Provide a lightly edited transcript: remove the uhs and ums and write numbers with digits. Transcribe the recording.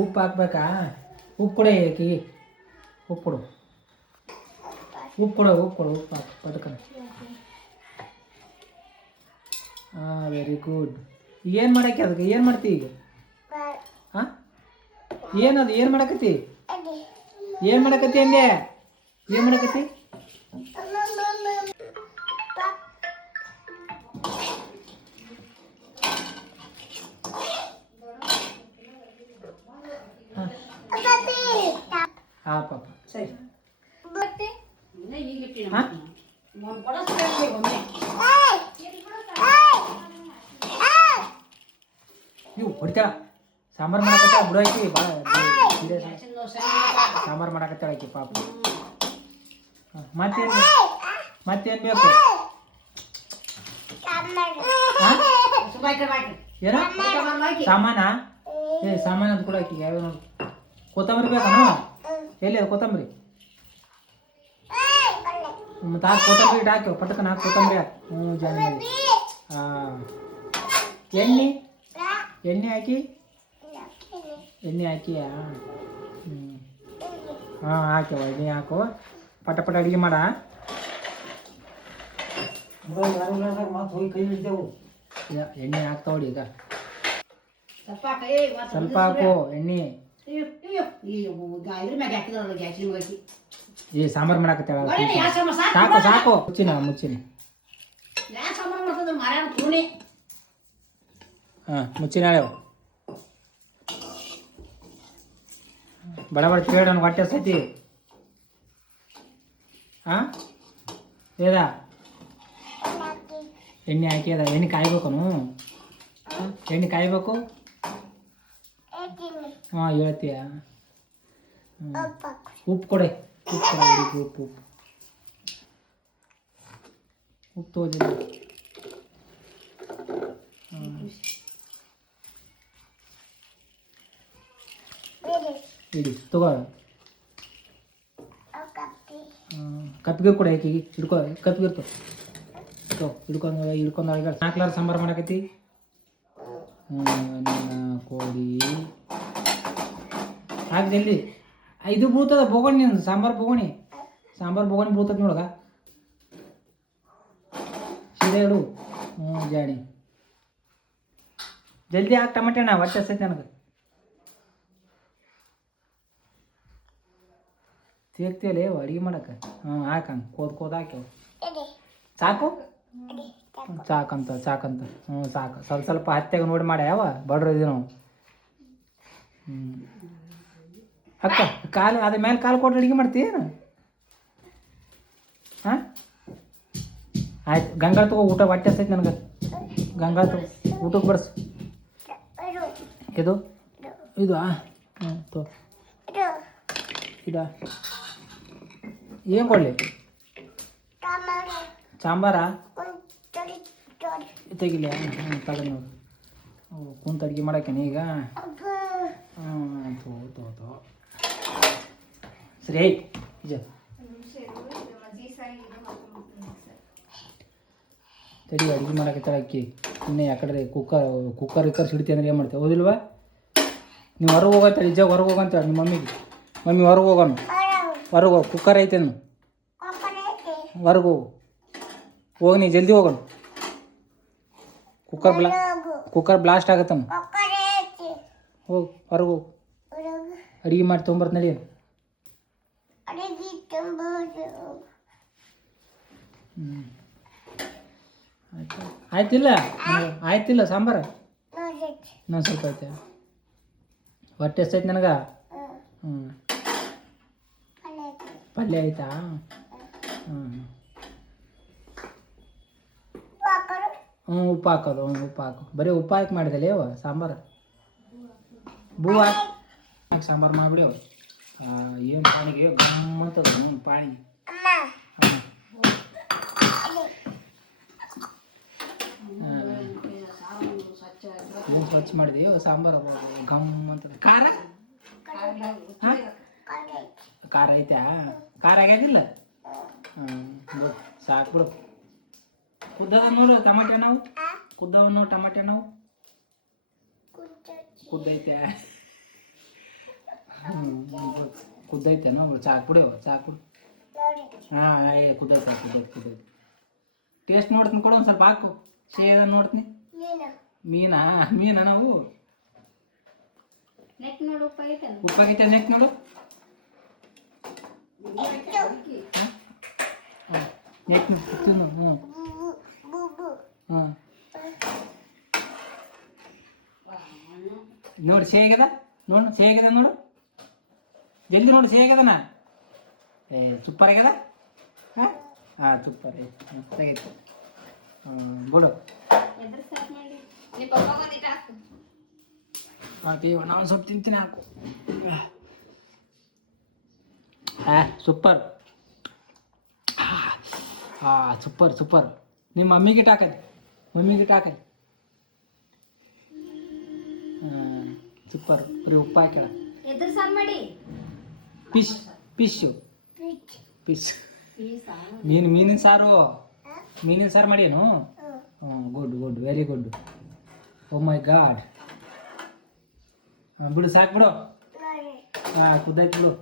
ಉಪ್ಪು ಹಾಕ್ಬೇಕಾ? ಉಪ್ಪು ಕೊಡೆ ಏಕಿ ಉಪ್ಪು ಕೊಡು, ಉಪ್ಪು ಕೊಡು, ಉಪ್ಪು ಕೊಡು, ಉಪ್ಪು ಹಾಕು ಪದಕ. ಹಾಂ, ವೆರಿ ಗುಡ್. ಏನು ಮಾಡಕ್ಕೆ ಅದಕ್ಕೆ? ಏನು ಮಾಡ್ತಿ ಈಗ? ಹಾಂ, ಏನದು? ಏನು ಮಾಡಕತ್ತಿ? ಏನು ಮಾಡಕತ್ತಿ ಅಂದೆ? ಏನು ಮಾಡಕತ್ತಿ? ಹಾಂ ಪಾಪ ಸರಿ. ಹಾಂ, ಇವು ಹೊಡಿತಾಳ. ಸಾಂಬಾರು ಮಾಡಕತ್ತಾಳ ಬಿಡು ಆಕಿ. ಭಾಳ ಸಾಂಬಾರು ಮಾಡಕತ್ತಾಳ ಆಕಿ ಪಾಪ. ಮತ್ತೇನು ಮತ್ತೇನು ಬೇಕು? ಏನೋ ಸಾಮಾನ? ಸಾಮಾನು ಅಂತ ಕೂಡ ಆಕಿ ಯಾವ್ಯಾವ ನೋಡಿ. ಕೊತ್ತಂಬರಿ ಬೇಕಾನು? ಎಲ್ಲಿ ಅದು ಕೊತ್ತಂಬರಿ? ಮತ್ತು ಹಾಕಿ ಕೊತ್ತಂಬರಿ ಇಟ್ಟು ಹಾಕಿ ಪಟಕನ ಹಾಕಿ ಕೊತ್ತಂಬರಿ ಹಾಕಿ. ಹ್ಞೂ ಜಾನಿ. ಹಾಂ, ಎಣ್ಣೆ ಹಾಕಿ, ಎಣ್ಣೆ ಹಾಕಿಯಾ? ಹ್ಞೂ ಹಾಂ, ಹಾಕ್ಯವ ಎಣ್ಣೆ ಹಾಕು. ಪಟ ಪಟ ಅಡುಗೆ ಮಾಡ. ಮತ್ತೆ ಹೋಗಿ ಕೈ ಹಿಡಿದೆವು. ಎಣ್ಣೆ ಹಾಕ್ತಾವಡಿ ಈಗ. ಸ್ವಲ್ಪ ಹಾಕು ಎಣ್ಣೆ. ಈ ಸಾಂಬಾರು ಮಾಡಾಕತ್ತಾಳ. ಸಾಕು ಸಾಕು, ಮುಚ್ಚಿನ ಮುಚ್ಚಿನ. ಹಾಂ, ಮುಚ್ಚಿನ ಹೇಳವ. ಬಡ ಬಡ ಕೇಳ ನನಗೆ ಹೊಟ್ಟೆ ಸೈತಿ. ಹಾಂ, ಏದಾ ಎಣ್ಣೆ ಹಾಕಿ ಅದ. ಎಣ್ಣೆ ಕಾಯ್ಬೇಕನು? ಎಣ್ಣೆ ಕಾಯ್ಬೇಕು. ಹಾಂ, ಹೇಳ್ತೀಯ? ಉಪ್ಪು ಕೊಡೆ, ಉಪ್ಪು ಕೊಡ. ಉಪ್ಪು ಉಪ್ಪು ಉಪ್ಪು ತೋದಿಲ್ಲ. ಇಡಿ ತಗೋ. ಕಪ್ಪಿಗೆ ಕೊಡ ಆಕಿಗೆ. ಹಿಡ್ಕೊ, ಕಪ್ಪಿಗೆ ಇರ್ತು ಹಿಡ್ಕೊಂಡು ನಾಲ್ಕಲಾರ ಸಾಂಬಾರು ಮಾಡಕತ್ತಿ. ಕೋಡಿ ಹಾಕಿ ಜಲ್ದಿ. ಇದು ಬೂತದ ಬೋಗಣಿ. ನಿಂದು ಸಾಂಬಾರು ಬೋಗಣಿ. ಸಾಂಬಾರು ಬೋಗಣಿ ಬೂತದ ನೋಡಗ. ಸೀರೆ ಇಡು. ಹ್ಞೂ ಜಾಣಿ, ಜಲ್ದಿ ಹಾಕಿ. ಟಮಾಟೆ ಹಣ್ಣು ಹೊಟ್ಟೆ ಹಸೈತಿ ನನಗೆ. ತೇಗ್ತಿಯಲ್ಲ ಅಡುಗೆ ಮಾಡಕ್ಕೆ. ಹಾಂ, ಹಾಕಂತ ಕೋದ್ ಹಾಕ್ಯವ. ಸಾಕು ಸಾಕಂತ ಸಾಕಂತ. ಹ್ಞೂ ಸಾಕು. ಸ್ವಲ್ಪ ಸ್ವಲ್ಪ ಹತ್ಯಾಗ ನೋಡಿ ಮಾಡ. ಯಾವ ಬಡ್ರು ಇದೀವಿ ನಾವು. ಹ್ಞೂ ಅಕ್ಕ, ಕಾಲು ಅದ್ರ ಮೇಲೆ ಕಾಲು ಕೊಟ್ಟು ಅಡುಗೆ ಮಾಡ್ತೀಯೇನು? ಹಾಂ, ಆಯ್ತು. ಗಂಗಾಳ ತಗೋ. ಊಟ ಹೊಟ್ಟೆ ಹಸೈತಿ ನನಗೆ. ಗಂಗಾಳ ತಗೋ, ಊಟಕ್ಕೆ ಬಡಿಸು. ಇದು ಇದು ಹ್ಞೂ ತೋ ಇಡ. ಏನು ಕೊಡಲಿ? ಸಾಂಬಾರ ತೆಗಿಲಿ. ಹ್ಞೂ ತಗೊಂಡು ನೋಡು. ಕುಂತು ಅಡುಗೆ ಮಾಡಕ್ಕೇನೆ ಈಗ. ಹ್ಞೂ ತೋ ಸರಿ. ನಿಜ ತಡಿ, ಅಡುಗೆ ಮಾಡಕ್ಕೆ ಅಕ್ಕಿ. ಇನ್ನೇ ಯಾಕಡೆ ಕುಕ್ಕರ್ ಸಿಡ್ತಿ ಅಂದ್ರೆ ಏನು ಮಾಡ್ತೇವೆ? ಹೌದಿಲ್ವಾ? ನೀವು ಹೊರಗೆ ಹೋಗಂತ ನಿಜ. ಹೊರಗೆ ಹೋಗಂತ ನಿಮ್ಮ ಮಮ್ಮಿಗೆ. ಮಮ್ಮಿ ಹೊರಗೆ ಹೋಗೋಣ. ಹೊರಗೆ ಹೋಗಿ. ಕುಕ್ಕರ್ ಐತೇನು? ಹೊರಗೆ ಹೋಗಿ. ನೀ ಜಲ್ದಿ ಹೋಗೋಣ. ಕುಕ್ಕರ್ ಬ್ಲಾಸ್ಟ್ ಆಗತ್ತಮ್ಮ. ಹೋಗಿ ಹೊರಗೆ ಹೋಗಿ. ಅಡುಗೆ ಮಾಡಿ ತೊಗೊಂಬರ್ತ ನಡಿ. ಹ್ಞೂ ಆಯ್ತಿಲ್ಲ? ಆಯ್ತಿಲ್ಲ ಸಾಂಬಾರು? ಇನ್ನೊಂದು ಸ್ವಲ್ಪ ಐತೆ. ಹೊಟ್ಟೆ ಎಷ್ಟೈತೆ ನನಗೆ? ಹ್ಞೂ, ಪಲ್ಯ ಆಯ್ತಾ? ಹ್ಞೂ ಹ್ಞೂ, ಉಪ್ಪು ಹಾಕೋದು. ಹ್ಞೂ, ಉಪ್ಪು ಹಾಕು. ಬರೀ ಉಪ್ಪು ಹಾಕಿ ಮಾಡಿದಲ್ಲ ಅವ ಸಾಂಬಾರು. ಬೂ ಹಾಕಿ ಸಾಂಬಾರು ಮಾಡಿಬಿಡಿ. ಅವ ಏನು ಪಾಣಿಗೆ ಗಮ್ಮಂತದ. ಪಾಣಿ. ಸ್ವಚ್ಛ ಮಾಡಿದೆಯೋ ಸಾಂಬಾರು. ಗಮ್ ಅಂತದ. ಖಾರ ಖಾರ ಐತಾ? ಖಾರ ಆಗ್ಯಾದಿಲ್ಲ? ಹಾಂ, ಸಾಕು ಬಿಡು. ಕುದ್ದವ ನೋಡು ಟಮಾಟೆ ನಾವು. ಕುದ್ದವ ನೋಡು ಟಮಾಟೆ ನಾವು. ಕುದ್ದೈತೆ ಕುದ್ದೈತೆ ನೋಡು ಚಾ ಕುಡಿಯೋ ಚಾ ಕುಡಿ ಹಾಂ ಕುದ್ದೈತೆ ಕುದ್ದೈತೆ ಟೇಸ್ಟ್ ನೋಡ್ತೀನಿ ಕೊಡು ಒಂದು ಸ್ವಲ್ಪ ಹಾಕು ಸೇದ ನೋಡ್ತೀನಿ ಮೀನಾ ನಾವು ಉಪ್ಪಾಗೈತೆ ನೆಕ್ ನೋಡು ನೆಕ್ ತಿನ್ನು ಹ್ಞೂ ಹಾಂ ನೋಡಿ ಸೇಗದ ನೋಡು ಸೇಗದ ನೋಡು ಜಲ್ದಿ ನೋಡು ಸೇಗದನ ಸೂಪರ್ ಆಗ್ಯದ ಹಾಂ ಸೂಪರ್ ಐತೆ ತೆಗೈತೆ ಬಿಡು ನಾವು ಸ್ವಲ್ಪ ತಿಂತೀನಿ ಹಾಕು ಸೂಪರ್ ಸೂಪರ್ ನಿಮ್ಮ ಮಮ್ಮಿಗೆ ಹಾಕಿ ಸೂಪರ್ ಬರೀ ಉಪ್ಪು ಹಾಕ್ಯಾಳ ಫಿಶ್ ಮೀನಿನ ಸಾರು ಮಾಡೇನು ಗುಡ್ ವೆರಿ ಗುಡ್ ಓ ಮೈ ಗಾಡ್ ಬಿಡು ಸಾಕು ಬಿಡು ಕುದ್ದಾಯ್ತು ಬಿಡು